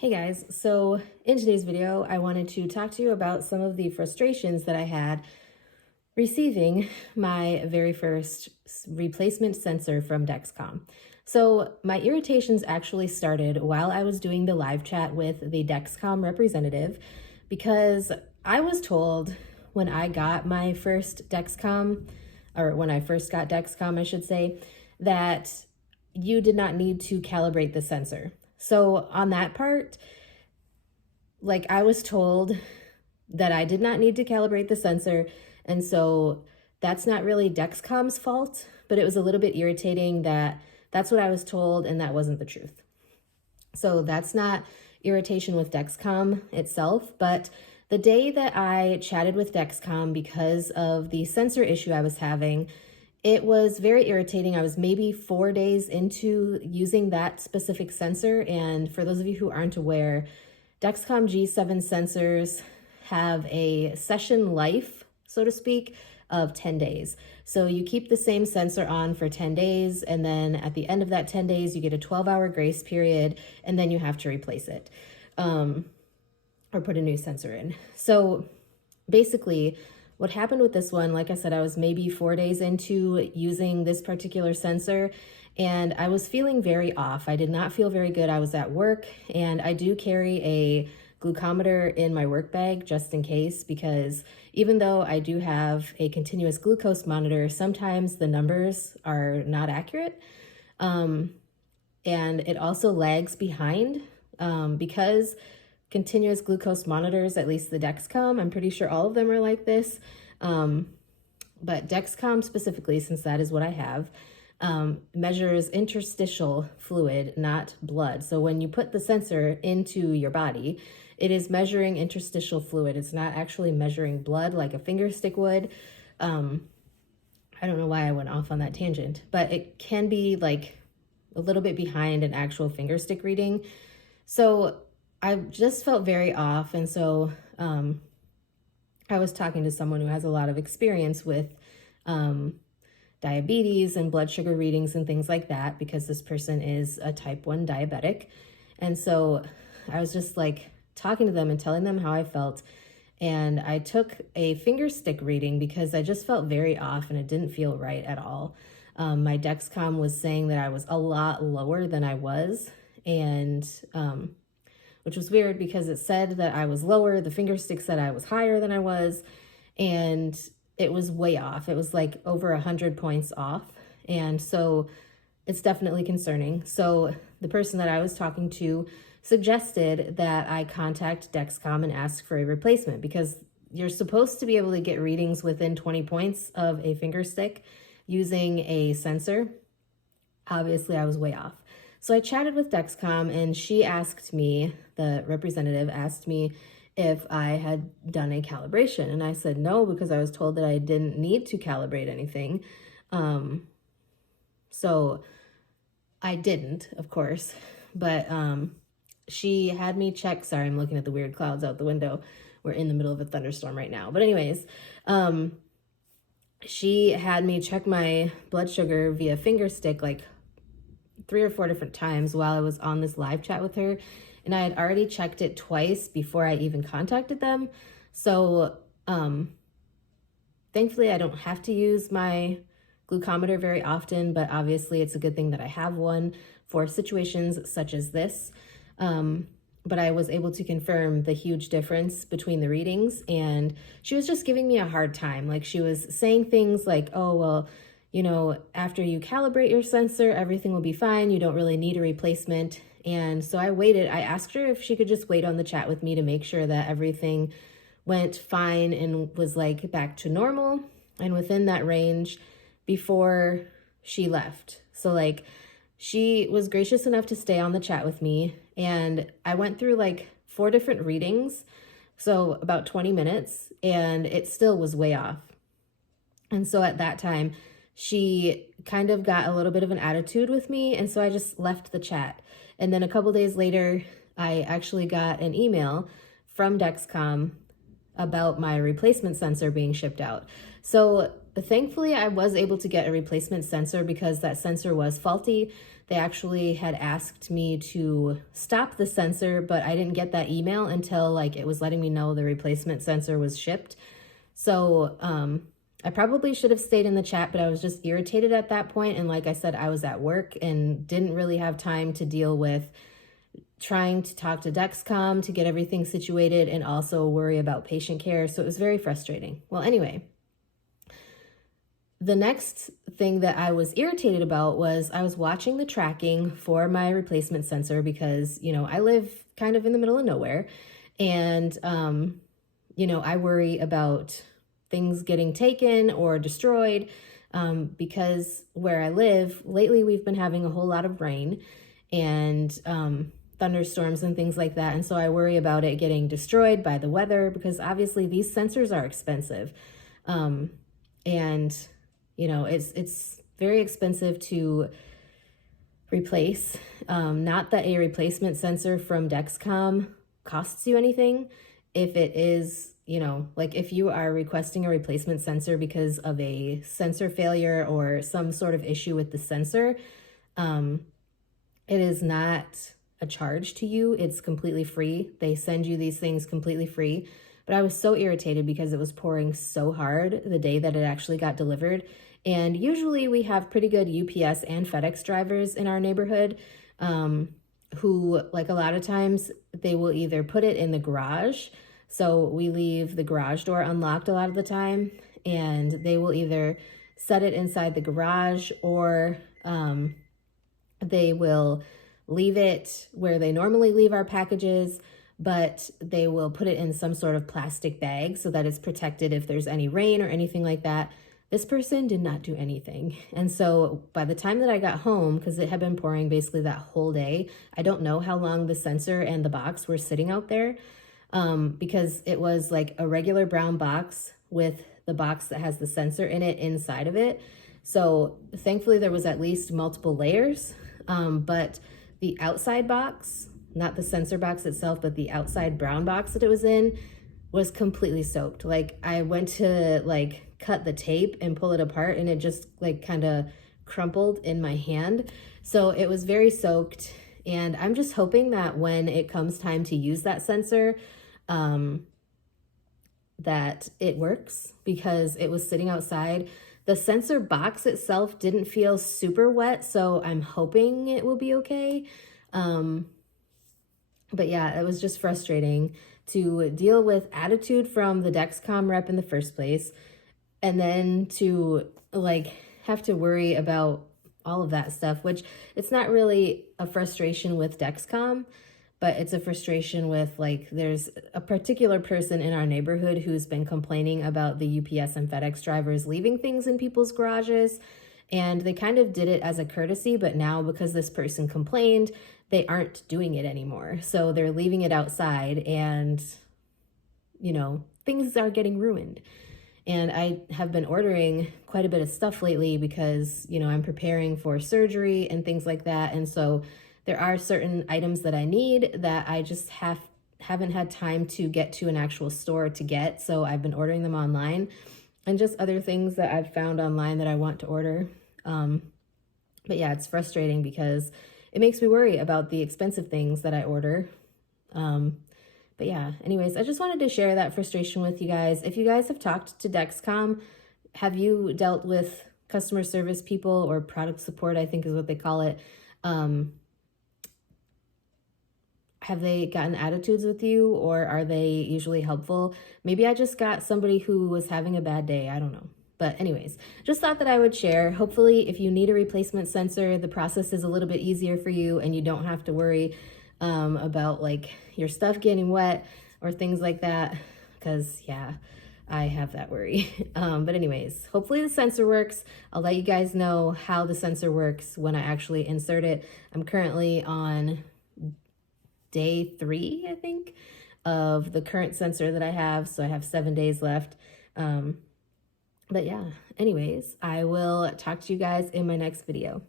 Hey guys, so in today's video, I wanted to talk to you about some of the frustrations that I had receiving my very first replacement sensor from Dexcom. So my irritations actually started while I was doing the live chat with the Dexcom representative because I was told when I got my first Dexcom, or when I first got Dexcom, I should say, that you did not need to calibrate the sensor. So on that part, I was told that I did not need to calibrate the sensor. And so that's not really Dexcom's fault, but it was a little bit irritating that that's what I was told and that wasn't the truth. So that's not irritation with Dexcom itself, but the day that I chatted with Dexcom because of the sensor issue I was having, it was very irritating. I was maybe 4 days into using that specific sensor. And for those of you who aren't aware, Dexcom G7 sensors have a session life, so to speak, of 10 days. So you keep the same sensor on for 10 days, and then at the end of that 10 days, you get a 12-hour grace period, and then you have to replace it or put a new sensor in. So basically, what happened with this one, like I said, I was maybe 4 days into using this particular sensor, and I was feeling very off. I did not feel very good. I was at work, and I do carry a glucometer in my work bag just in case, because even though I do have a continuous glucose monitor, sometimes the numbers are not accurate. And it also lags behind because continuous glucose monitors, at least the Dexcom, I'm pretty sure all of them are like this. But Dexcom specifically, since that is what I have, measures interstitial fluid, not blood. So when you put the sensor into your body, it is measuring interstitial fluid. It's not actually measuring blood like a finger stick would. I don't know why I went off on that tangent, but it can be like a little bit behind an actual finger stick reading. So I just felt very off. And so I was talking to someone who has a lot of experience with diabetes and blood sugar readings and things like that, because this person is a type 1 diabetic. And so I was just like talking to them and telling them how I felt. And I took a finger stick reading because I just felt very off and it didn't feel right at all. My Dexcom was saying that I was a lot lower than I was, and which was weird because it said that I was lower. The finger stick said I was higher than I was, and it was way off. It was like over 100 points off. And so it's definitely concerning. So the person that I was talking to suggested that I contact Dexcom and ask for a replacement, because you're supposed to be able to get readings within 20 points of a finger stick using a sensor. Obviously, I was way off. So I chatted with Dexcom, and she asked me, the representative asked me if I had done a calibration. And I said no, because I was told that I didn't need to calibrate anything. So I didn't, of course, but she had me check. Sorry, I'm looking at the weird clouds out the window. We're in the middle of a thunderstorm right now. But anyways, she had me check my blood sugar via finger stick like 3 or 4 different times while I was on this live chat with her. And I had already checked it twice before I even contacted them. So thankfully, I don't have to use my glucometer very often, but obviously it's a good thing that I have one for situations such as this. But I was able to confirm the huge difference between the readings, and she was just giving me a hard time. Like, she was saying things like, oh, well, you know, after you calibrate your sensor, everything will be fine. You don't really need a replacement. And so I waited. I asked her if she could just wait on the chat with me to make sure that everything went fine and was like back to normal and within that range before she left. So like, she was gracious enough to stay on the chat with me, and I went through like 4 different readings, so about 20 minutes, and it still was way off. And so at that time, she kind of got a little bit of an attitude with me, and so I just left the chat. And then a couple days later, I actually got an email from Dexcom about my replacement sensor being shipped out. So thankfully, I was able to get a replacement sensor because that sensor was faulty. They actually had asked me to stop the sensor, but I didn't get that email until like it was letting me know the replacement sensor was shipped. So I probably should have stayed in the chat, but I was just irritated at that point. And like I said, I was at work and didn't really have time to deal with trying to talk to Dexcom to get everything situated and also worry about patient care. So it was very frustrating. Well, anyway, the next thing that I was irritated about was I was watching the tracking for my replacement sensor because, you know, I live kind of in the middle of nowhere. And, you know, I worry about things getting taken or destroyed because where I live, lately we've been having a whole lot of rain and thunderstorms and things like that. And so I worry about it getting destroyed by the weather because obviously these sensors are expensive. And, you know, it's very expensive to replace. Not that a replacement sensor from Dexcom costs you anything. If it is, you know, like if you are requesting a replacement sensor because of a sensor failure or some sort of issue with the sensor, it is not a charge to you. It's completely free. They send you these things completely free. But I was so irritated because it was pouring so hard the day that it actually got delivered. And usually we have pretty good UPS and FedEx drivers in our neighborhood who, like a lot of times, they will either put it in the garage. So we leave the garage door unlocked a lot of the time, and they will either set it inside the garage or they will leave it where they normally leave our packages, but they will put it in some sort of plastic bag so that it's protected if there's any rain or anything like that. This person did not do anything. And so by the time that I got home, because it had been pouring basically that whole day, I don't know how long the sensor and the box were sitting out there because it was like a regular brown box with the box that has the sensor in it inside of it. So thankfully there was at least multiple layers, but the outside box, not the sensor box itself, but the outside brown box that it was in was completely soaked. Like I went to like cut the tape and pull it apart and it just like kind of crumpled in my hand. So it was very soaked, and I'm just hoping that when it comes time to use that sensor, that it works because it was sitting outside. The sensor box itself didn't feel super wet, so I'm hoping it will be okay. But yeah, it was just frustrating to deal with attitude from the Dexcom rep in the first place, and then to like have to worry about all of that stuff, which it's not really a frustration with Dexcom, but it's a frustration with like there's a particular person in our neighborhood who's been complaining about the UPS and FedEx drivers leaving things in people's garages, and they kind of did it as a courtesy, but now because this person complained, they aren't doing it anymore. So they're leaving it outside, and you know, things are getting ruined. And I have been ordering quite a bit of stuff lately because, you know, I'm preparing for surgery and things like that. And so there are certain items that I need that I just haven't had time to get to an actual store to get. So I've been ordering them online, and just other things that I've found online that I want to order. But yeah, it's frustrating because it makes me worry about the expensive things that I order. But yeah, anyways, I just wanted to share that frustration with you guys. If you guys have talked to Dexcom, have you dealt with customer service people or product support, I think is what they call it? Have they gotten attitudes with you, or are they usually helpful? Maybe I just got somebody who was having a bad day. I don't know. But anyways, just thought that I would share. Hopefully, if you need a replacement sensor, the process is a little bit easier for you and you don't have to worry about like your stuff getting wet or things like that, because yeah, I have that worry. But anyways, hopefully the sensor works. I'll let you guys know how the sensor works when I actually insert it. I'm currently on day 3, I think, of the current sensor that I have, so I have 7 days left. But yeah, anyways, I will talk to you guys in my next video.